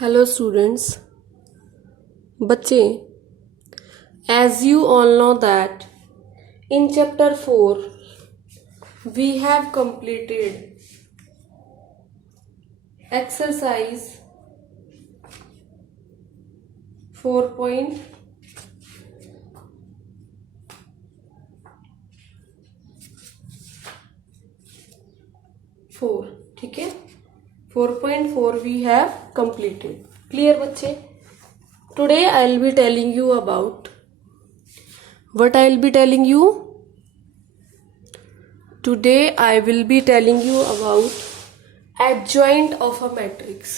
Hello students, बच्चे, as you all know that in chapter 4 we have completed exercise 4.4. ठीक है, 4.4 we have completed. Clear बच्चे? Today I'll be telling you about what I'll be telling you. Today I will be telling you about adjoint of a matrix.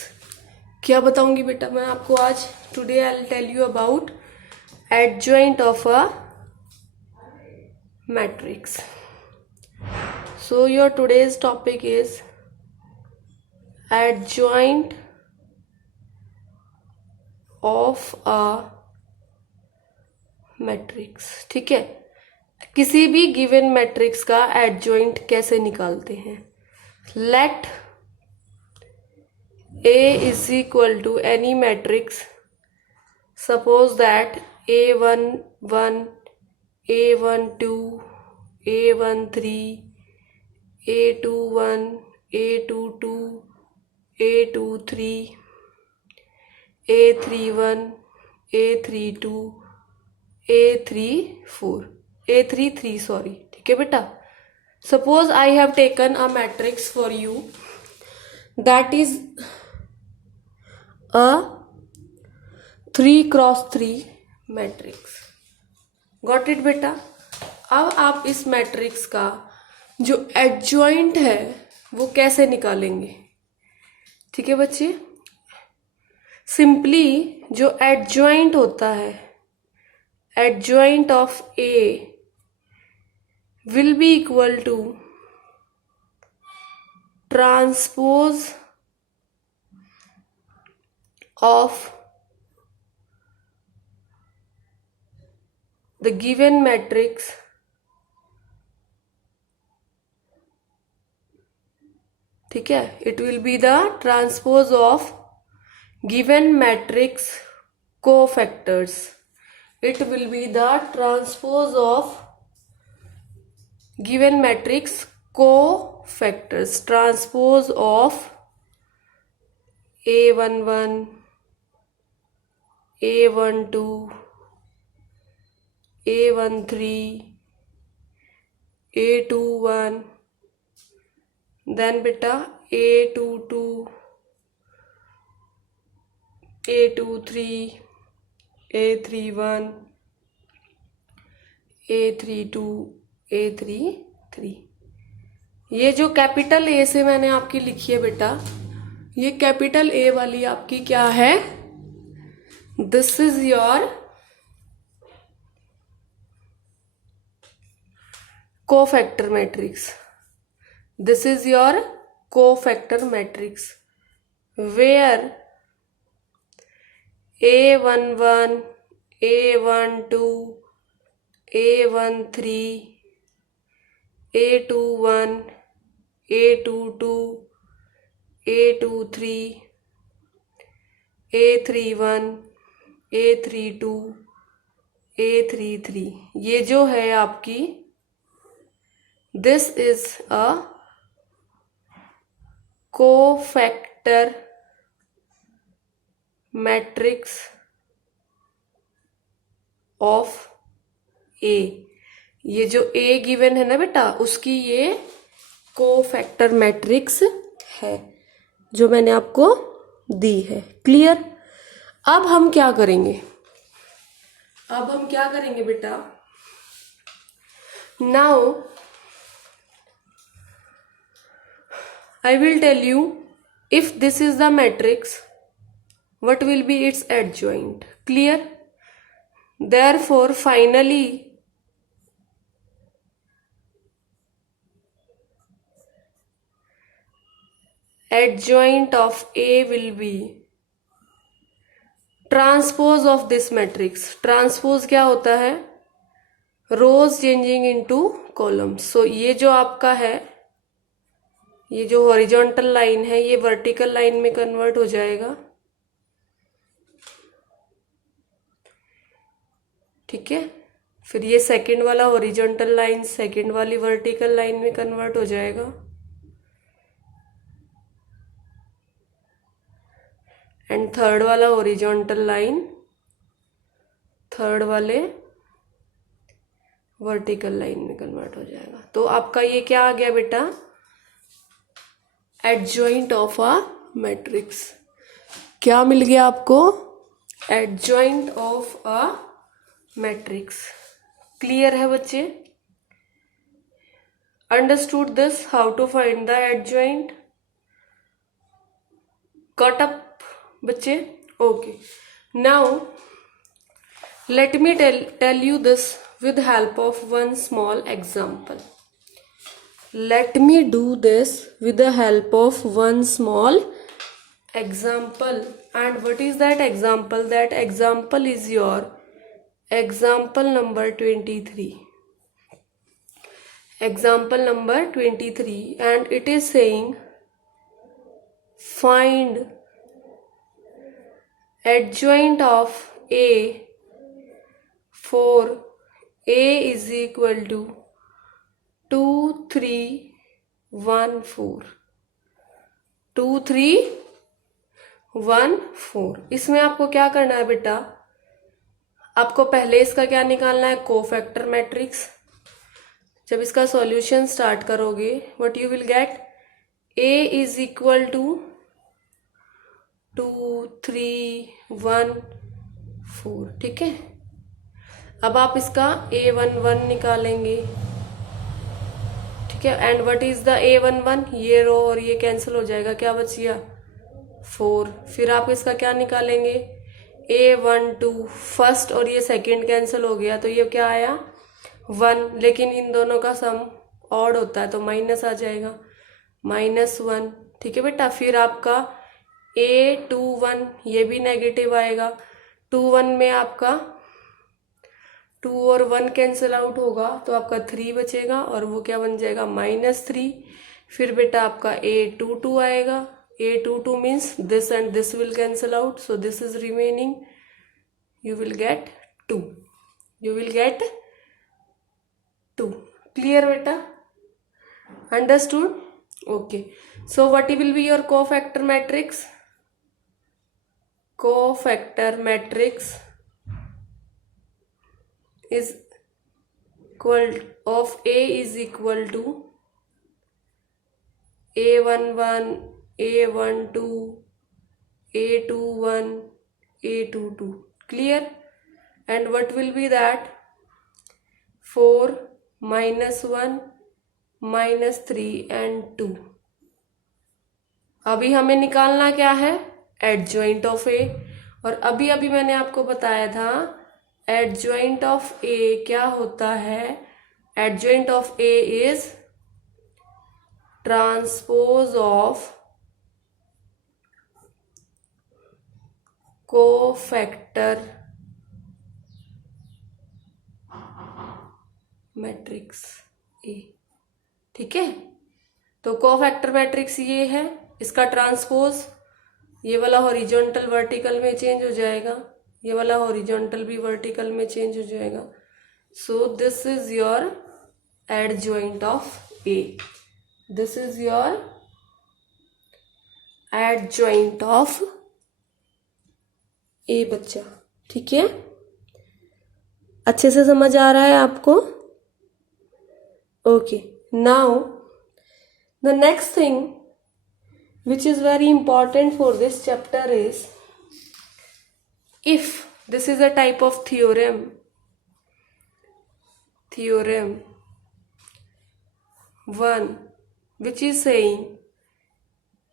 क्या बताऊंगी बेटा मैं आपको आज? Today I'll tell you about adjoint of a matrix. So your today's topic is adjoint of a matrix. ठीक है, किसी भी गिवन मैट्रिक्स का एडजॉइंट कैसे निकालते हैं? Let A is equal to any matrix. Suppose that A11, A12, A13, A21, A22, A23, A31, A32, A33 sorry. ठीक है बेटा. Suppose I have taken a matrix for you that is a 3x3 matrix. Got it बेटा? अब आप इस matrix का जो adjoint है वो कैसे निकालेंगे? ठीक है बच्चे, सिंपली जो एडजॉइंट होता है, adjoint of A will be equal to transpose of the given matrix ठीक है, it will be the transpose of given matrix cofactors. It will be the transpose of given matrix cofactors. Transpose of A11, A12, A13, A21, then beta A22, A23, A31, A32, A33. ये जो capital A से मैंने आपकी लिखी है बेटा, ये capital A वाली आपकी क्या है? This is your cofactor matrix. This is your cofactor matrix where A11, A12, A13, A21, A22, A23, A31, A32, A33, ये जो है आपकी, this is a cofactor matrix of A. ये जो ए गिवन है ना बेटा, उसकी ये कोफैक्टर मैट्रिक्स है जो मैंने आपको दी है. क्लियर? अब हम क्या करेंगे? बेटा, now I will tell you if this is the matrix, what will be its adjoint. Clear? Therefore, finally, adjoint of A will be transpose of this matrix. Transpose क्या होता है? Rows changing into columns. So ये जो आपका है, ये जो horizontal line है ये वर्टिकल लाइन में कन्वर्ट हो जाएगा ठीक है। फिर ये सेकंड वाला हॉरिजॉन्टल लाइन सेकंड वाली वर्टिकल लाइन में कन्वर्ट हो जाएगा, एंड थर्ड वाला हॉरिजॉन्टल लाइन थर्ड वाले वर्टिकल लाइन में कन्वर्ट हो जाएगा। तो आपका ये क्या आ गया बेटा, एडजॉइंट ऑफ अ मैट्रिक्स। क्या मिल गया आपको, adjoint of a matrix. Clear है बच्चे, understood this, how to find the adjoint, cut up बच्चे। Okay, now let me tell you this with help of one small example. Let me do this with the help of one small example. And what is that example? That example is your example number 23. Example number 23, and it is saying find adjoint of A for A is equal to 2 3 1 4, 2 3 1 4। इसमें आपको क्या करना है बेटा, आपको पहले इसका क्या निकालना है, कोफैक्टर मैट्रिक्स। जब इसका सॉल्यूशन स्टार्ट करोगे, what you will get, A is equal to 2 3 1 4, ठीक है। अब आप इसका A11 निकालेंगे, ठीक है, and what is the A11, ये रो और ये कैंसिल हो जाएगा, क्या बच गया 4। फिर आप इसका क्या निकालेंगे, A12 फर्स्ट और ये सेकंड कैंसिल हो गया, तो ये क्या आया 1, लेकिन इन दोनों का सम ऑड होता है तो माइनस आ जाएगा, -1, ठीक है बेटा। फिर आपका A21 ये भी नेगेटिव आएगा, 21 में आपका 2 और 1 कैंसिल आउट होगा तो आपका 3 बचेगा और वो क्या बन जाएगा -3। फिर बेटा आपका A22 आएगा, A22 means this and this will cancel out, so this is remaining, you will get 2, you will get 2। Clear बेटा, understood, okay. So what will be your cofactor matrix, cofactor matrix is equal of A is equal to A11 A12 A21 A22, clear। and what will be that, 4 -1 -3 and 2। अभी हमें निकालना क्या है, adjoint of ए, और अभी अभी मैंने आपको बताया था एडजॉइंट ऑफ ए क्या होता है, adjoint of A is transpose of cofactor matrix A, ठीक है। तो कोफैक्टर मैट्रिक्स ये है, इसका ट्रांसपोज ये वाला हॉरिजॉन्टल वर्टिकल में चेंज हो जाएगा, ये वाला हॉरिजॉन्टल भी वर्टिकल में चेंज हो जाएगा। So this is your adjoint of A, this is your adjoint of A बच्चा, ठीक है। अच्छे से समझ आ रहा है आपको, okay. Now the next thing which is very important for this chapter is, if this is a type of theorem 1 which is saying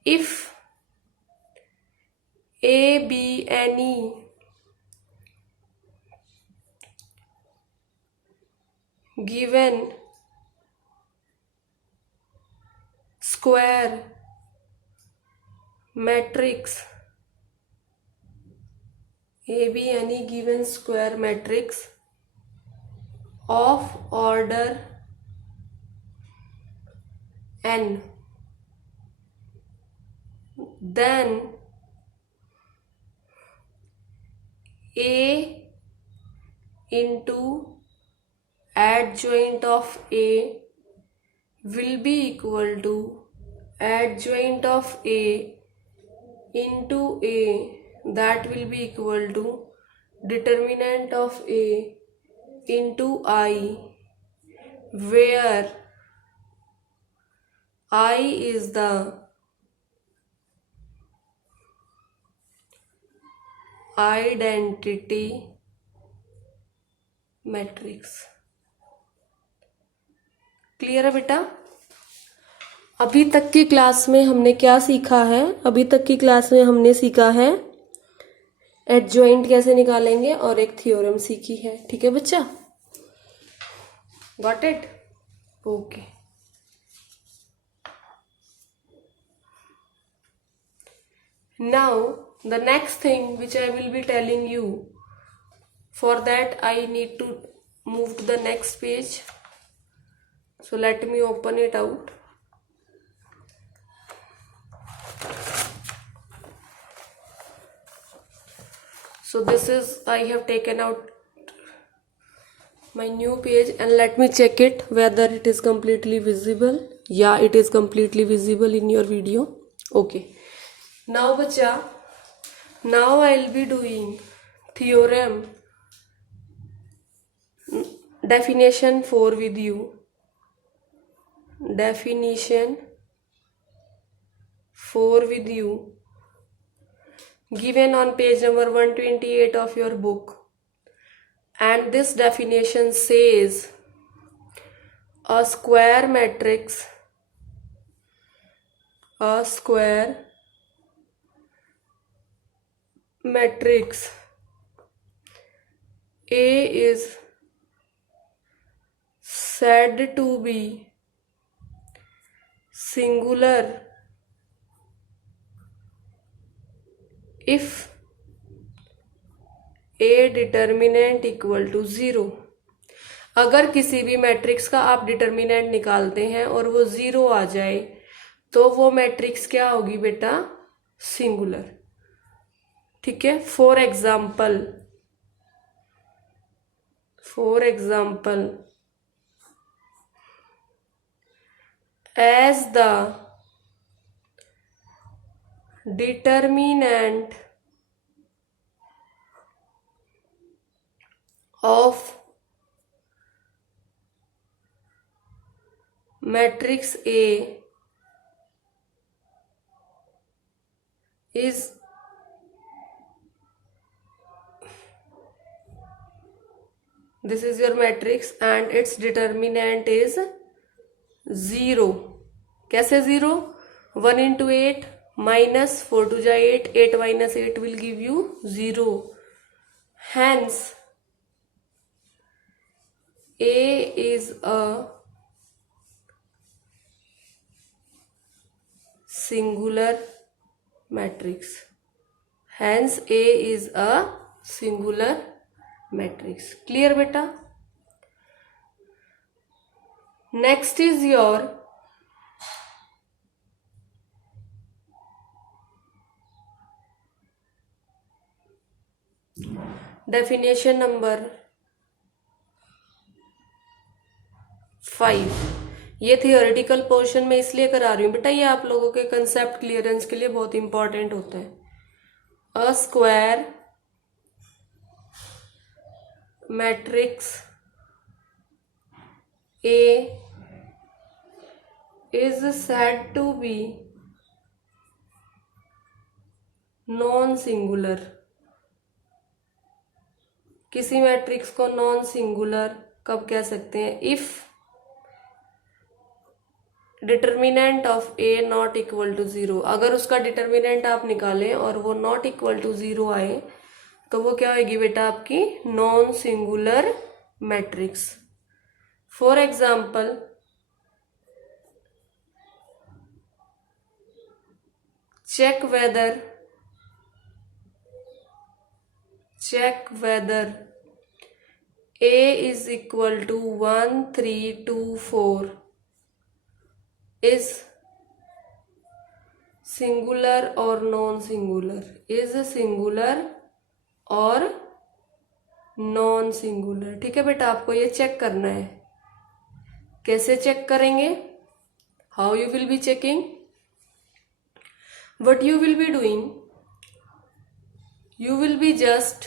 if A be any given square matrix, A be any given square matrix of order n, then A into adjoint of A will be equal to adjoint of A into A, that will be equal to determinant of A into I, where I is the identity matrix. Clear है बेटा? अभी तक की class में हमने क्या सीखा है? अभी तक की क्लास में हमने सीखा है एडजॉइंट कैसे निकालेंगे और एक थ्योरम सीखी है। ठीक है बच्चा? Got it? Okay. Now the next thing which I will be telling you, for that I need to move to the next page, so let me open it out. So this is, I have taken out my new page and let me check it whether it is completely visible. Yeah, it is completely visible in your video. Okay. Now बच्चा, now I will be doing theorem definition 4 with you. Definition 4 with you, given on page number 128 of your book. And this definition says a square matrix A is said to be singular if A determinant equal to 0। अगर किसी भी matrix का आप determinant निकालते हैं और वो 0 आ जाए तो वो मैट्रिक्स क्या होगी बेटा? सिंगुलर। ठीक है? For example as the determinant of matrix A is this is your matrix and its determinant is 0। कैसे 0? 1 into 8 minus 4 to the 8, 8 minus 8 will give you 0। Hence A is a singular matrix। Hence A is a singular matrix। Clear बेटा? Next is your definition number 5। ये theoretical portion में इसलिए करा रही हूँ बेटा, ये आप लोगों के कंसेप्ट क्लियरेंस के लिए बहुत इंपॉर्टेंट होता है। A square matrix A is said to be non singular. किसी मैट्रिक्स को नॉन सिंगुलर कब कह सकते हैं? If determinant of A not equal to 0। अगर उसका डिटर्मिनेंट आप निकालें और वो नॉट इक्वल टू 0 आए तो वो क्या होगी बेटा? आपकी non singular matrix. For example check whether A is equal to 1 3 2 4 is singular or non-singular, is singular or non singular. ठीक है बेटा, आपको ये चेक करना है। कैसे चेक करेंगे? How you will be checking? What you will be doing? You will be just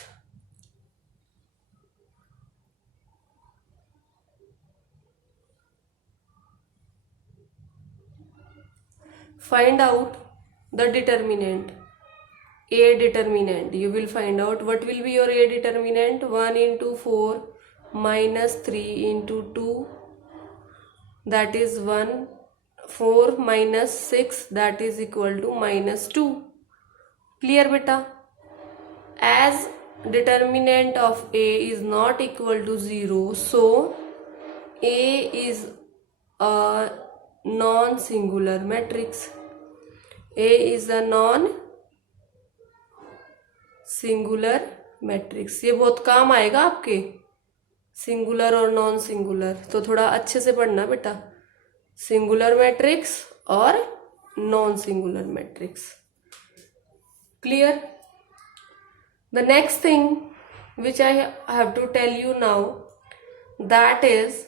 find out the determinant. A determinant, you will find out what will be your A determinant. 1 into 4 minus 3 into 2, that is 1. 4 minus 6, that is equal to minus 2. Clear beta? As determinant of A is not equal to 0, so A is a non-singular matrix. A is a non-singular matrix. ये बहुत काम आएगा आपके, singular और non singular, तो थोड़ा अच्छे से पढ़ना बेटा। सिंगुलर मैट्रिक्स और non singular matrix. Clear? The next thing which I have to tell you now, that is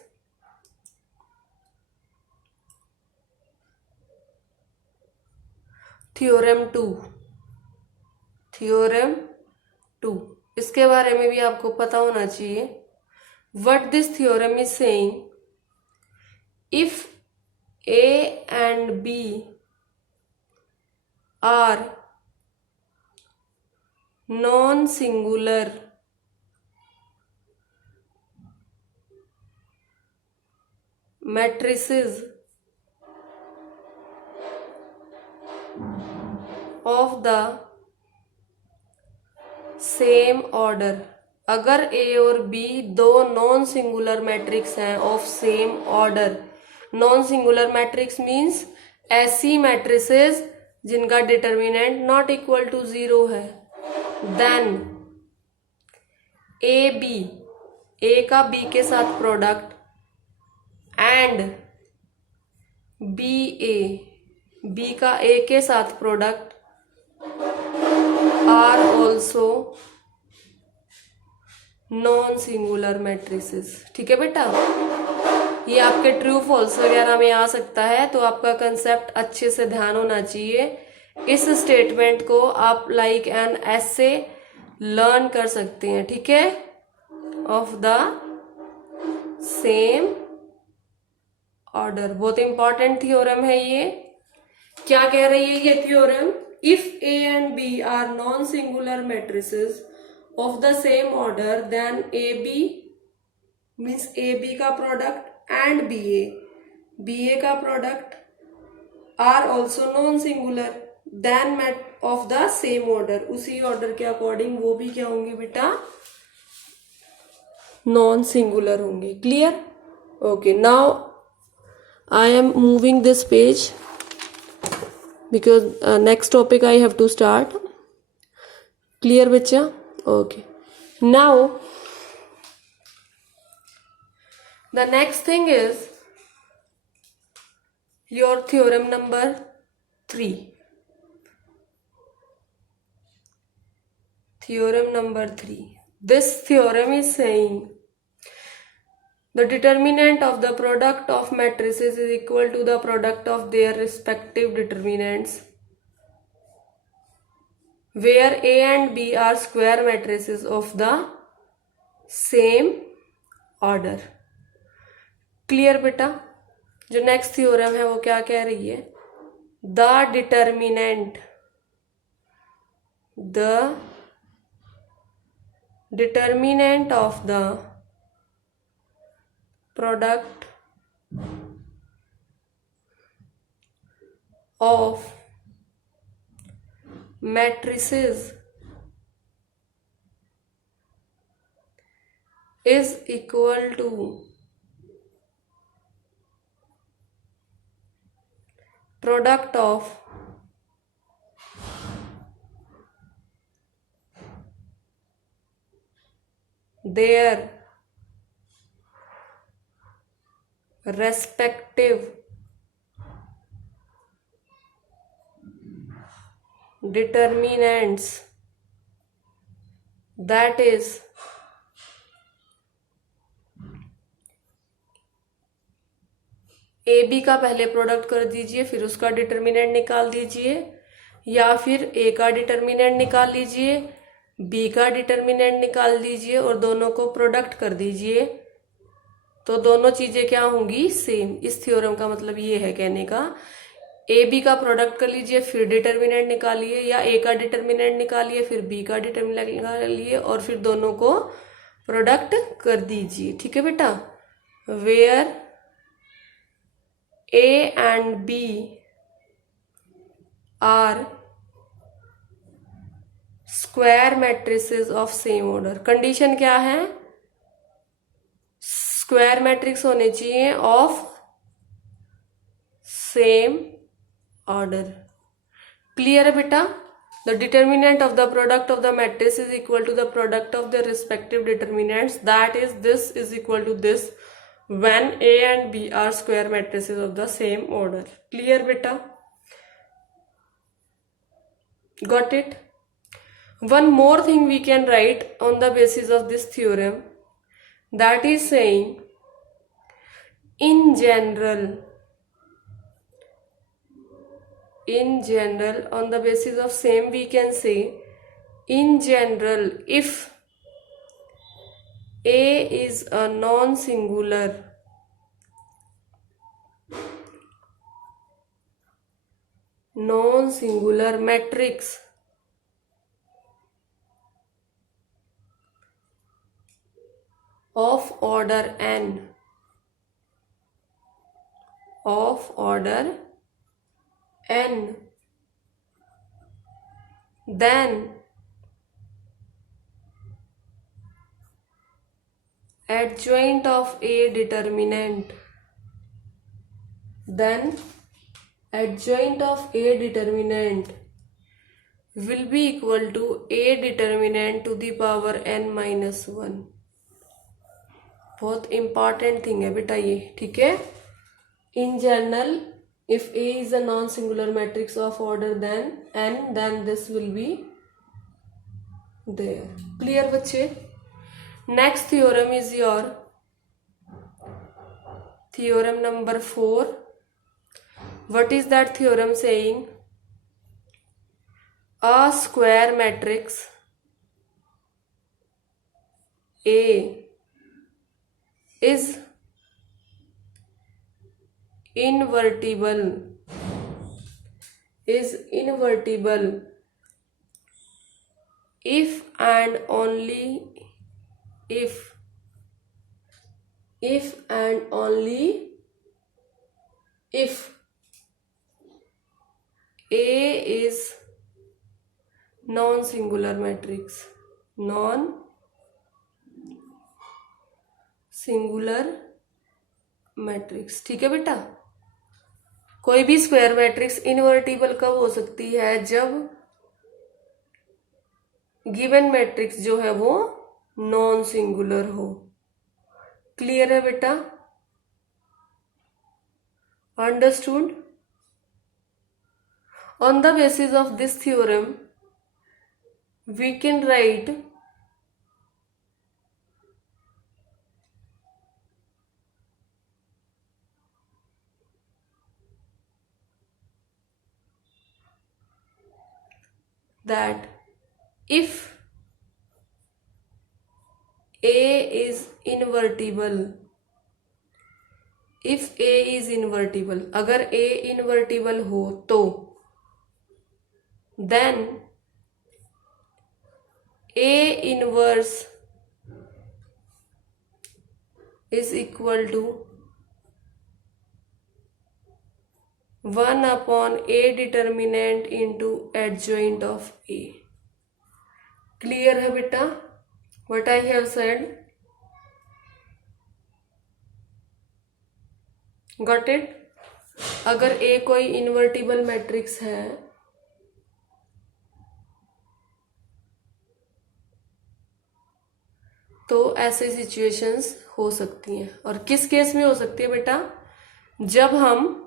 theorem 2। Theorem 2, इसके बारे में भी आपको पता होना चाहिए। What this theorem is saying, if A and B are non-singular matrices of the same order, अगर A और B दो नॉन सिंगुलर मैट्रिक्स हैं of same order. Non singular matrix means ऐसी मैट्रिसेस जिनका डिटर्मिनेंट नॉट इक्वल टू 0 है। Then A B, ए का B के साथ product and B A, B का ए के साथ product are also non singular matrices. ठीक है बेटा, ये आपके ट्रू फॉल्स वगैरह में आ सकता है, तो आपका कंसेप्ट अच्छे से ध्यान होना चाहिए। इस स्टेटमेंट को आप लाइक एन ऐसे लर्न कर सकते हैं। ठीक है, ऑफ द सेम ऑर्डर, बहुत इंपॉर्टेंट थ्योरम है ये। क्या कह रही है ये theorem? If A and B are non-singular matrices of the same order, then AB means AB का प्रोडक्ट and BA, BA का product are also non-singular then of the same order, उसी ऑर्डर के अकॉर्डिंग वो भी क्या होंगे बेटा? Non singular होंगे। Clear? Okay, now I am moving this page because next topic I have to start. Clear बच्चा? Okay. Now the next thing is your theorem number 3. Theorem number 3. This theorem is saying the determinant of the product of matrices is equal to the product of their respective determinants, where A and B are square matrices of the same order. Clear बेटा? जो next theorem है वो क्या कह रही है? The determinant of the product of matrices is equal to product of their respective determinants, that is A B का पहले प्रोडक्ट कर दीजिए, फिर उसका डिटर्मिनेंट निकाल दीजिए, या फिर ए का डिटर्मिनेंट निकाल लीजिए, बी का डिटर्मिनेंट निकाल दीजिए और दोनों को प्रोडक्ट कर दीजिए, तो दोनों चीजें क्या होंगी, सेम। इस थ्योरम का मतलब ये है कहने का, ए बी का प्रोडक्ट कर लीजिए फिर डिटर्मिनेंट निकालिए, या ए का डिटर्मिनेंट निकालिए फिर बी का डिटर्मिनेंट निकालिए और फिर दोनों को प्रोडक्ट कर दीजिए। ठीक है बेटा, where A and B are square matrices of same order. Condition क्या है, स्क्वायर मैट्रिक्स होने चाहिए ऑफ सेम ऑर्डर। क्लियर है बेटा? The determinant of the product of the matrix is equal to the product of the respective determinants, that is this is equal to this when A and B are square matrices of the same order. Clear beta? Got it? One more thing we can write on the basis of this theorem, that is saying, in general on the basis of same we can say, in general, if A is a non-singular matrix of order n, then adjoint of A determinant will be equal to A determinant to the power n minus 1. बहुत important thing है बेटा ये। ठीक है, in general if A is a non-singular matrix of order then n, then this will be there. Clear बच्चे? Next theorem is your theorem number 4. What is that theorem saying? A square matrix A is invertible if and only if A is non-singular matrix, ठीक है बेटा? कोई भी square matrix invertible कब हो सकती है, जब गिवन मैट्रिक्स जो है वो नॉन सिंगुलर हो। क्लियर है बेटा? Understood? On the basis of this theorem we can write that if A is invertible, अगर A invertible हो तो then A inverse is equal to 1 upon A determinant into adjoint of A. Clear है बेटा what I have said? Got it? अगर A कोई invertible matrix है तो ऐसे सिचुएशंस हो सकती हैं। और किस केस में हो सकती है बेटा? जब हम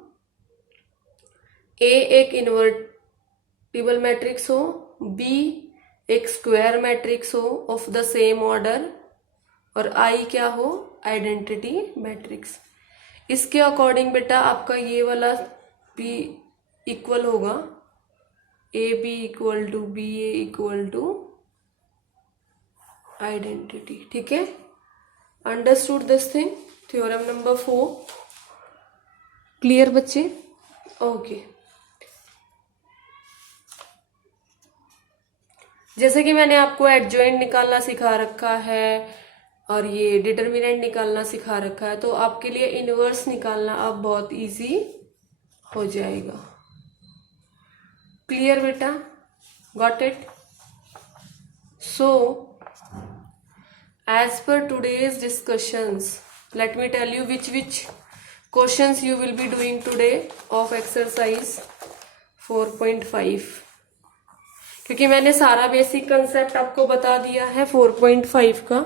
A एक इन्वर्टिबल मैट्रिक्स हो, B एक स्क्वायर मैट्रिक्स हो ऑफ द सेम ऑर्डर, और I क्या हो, आइडेंटिटी मैट्रिक्स। इसके अकॉर्डिंग बेटा आपका ये वाला भी इक्वल होगा, A B equal to B A equal to identity. ठीक है, understood this thing, theorem number 4 clear बच्चे? ओके। जैसे कि मैंने आपको एडजॉइंट निकालना सिखा रखा है और ये डिटर्मिनेंट निकालना सिखा रखा है, तो आपके लिए इनवर्स निकालना अब बहुत इजी हो जाएगा। क्लियर बेटा? Got it? So as per today's discussions, let me tell you which questions you will be doing today of exercise 4.5, क्योंकि मैंने सारा बेसिक कंसेप्ट आपको बता दिया है 4.5 का।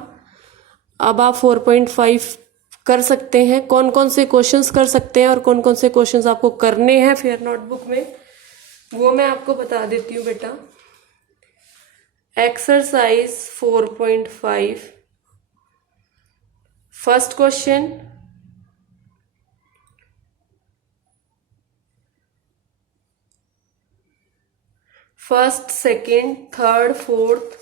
अब आप 4.5 कर सकते हैं। कौन कौन से क्वेश्चंस कर सकते हैं और कौन कौन से क्वेश्चंस आपको करने हैं फेयर नोटबुक में, वो मैं आपको बता देती हूँ बेटा। Exercise 4.5 first question, first, second, third, fourth,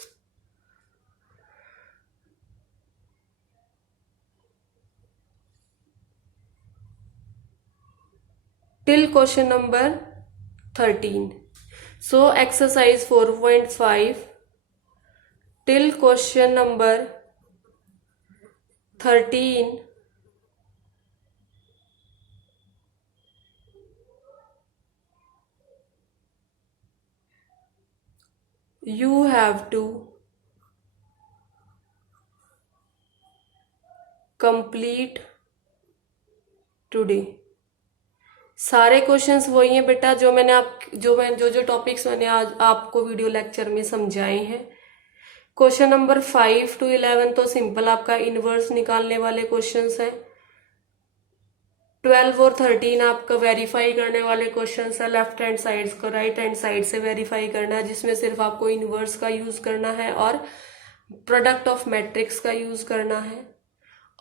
till question number 13। So exercise 4.5 till question number 13 you have to complete today। सारे क्वेश्चंस वही हैं बेटा जो टॉपिक्स मैंने आज आपको वीडियो लेक्चर में समझाए हैं। क्वेश्चन नंबर 5 to 11 तो सिंपल आपका इनवर्स निकालने वाले क्वेश्चंस हैं। 12 और 13 आपका वेरीफाई करने वाले क्वेश्चंस है। लेफ्ट हैंड साइड को राइट हैंड साइड से वेरीफाई करना है, जिसमें सिर्फ आपको इनवर्स का यूज करना है और प्रोडक्ट ऑफ मैट्रिक्स का यूज करना है।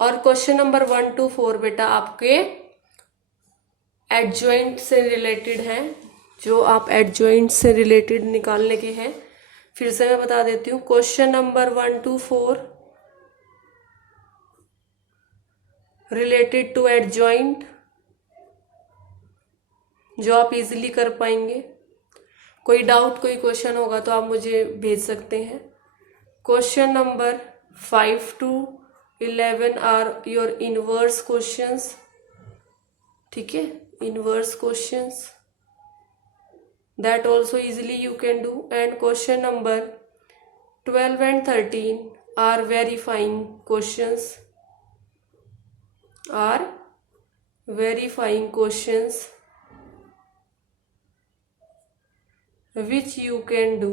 और क्वेश्चन नंबर 1 to 4 बेटा आपके एडजॉइंट से रिलेटेड हैं, जो आप एडजॉइंट से रिलेटेड निकालने के हैं। फिर से मैं बता देती हूँ, question number 1 to 4 related to adjoint, जो आप इजीली कर पाएंगे। कोई डाउट, कोई क्वेश्चन होगा तो आप मुझे भेज सकते हैं। Question number 5 to 11 are your inverse questions. ठीक है, inverse questions that also easily you can do, and question number 12 and 13 are verifying questions, which you can do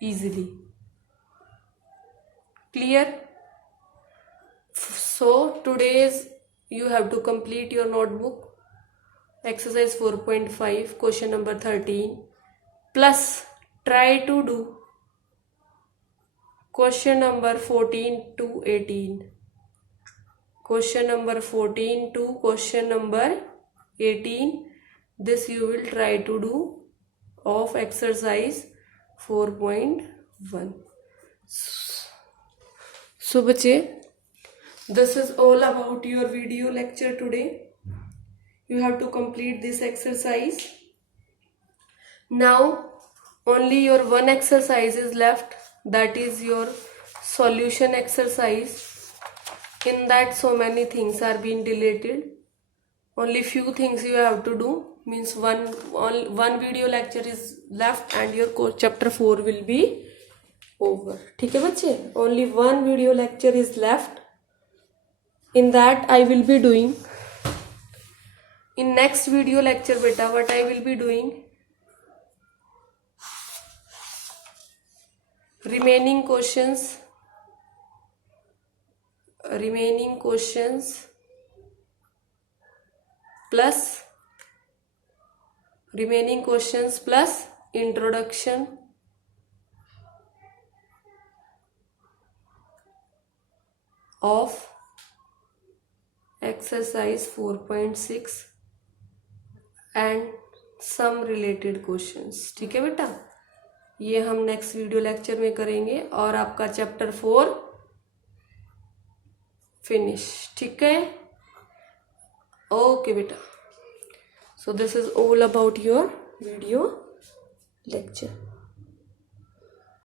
easily। clear? So today's you have to complete your notebook exercise 4.5 question number 13 plus try to do question number 14 to 18, question number 14 to question number 18, this you will try to do of exercise 4.1। so बच्चे, this is all about your video lecture today। You have to complete this exercise। Now only your one exercise is left, that is your solution exercise। In that so many things are being deleted, only few things you have to do, means one video lecture is left and your chapter 4 will be over। ठीक है बच्चे, only one video lecture is left, in that I will be doing in next video lecture beta, what I will be doing, remaining questions plus introduction of exercise 4.6 and some related questions. ठीक है बेटा, ये हम next video lecture में करेंगे और आपका chapter 4 finish. ठीक है, ओके बेटा। सो this is all about your video lecture।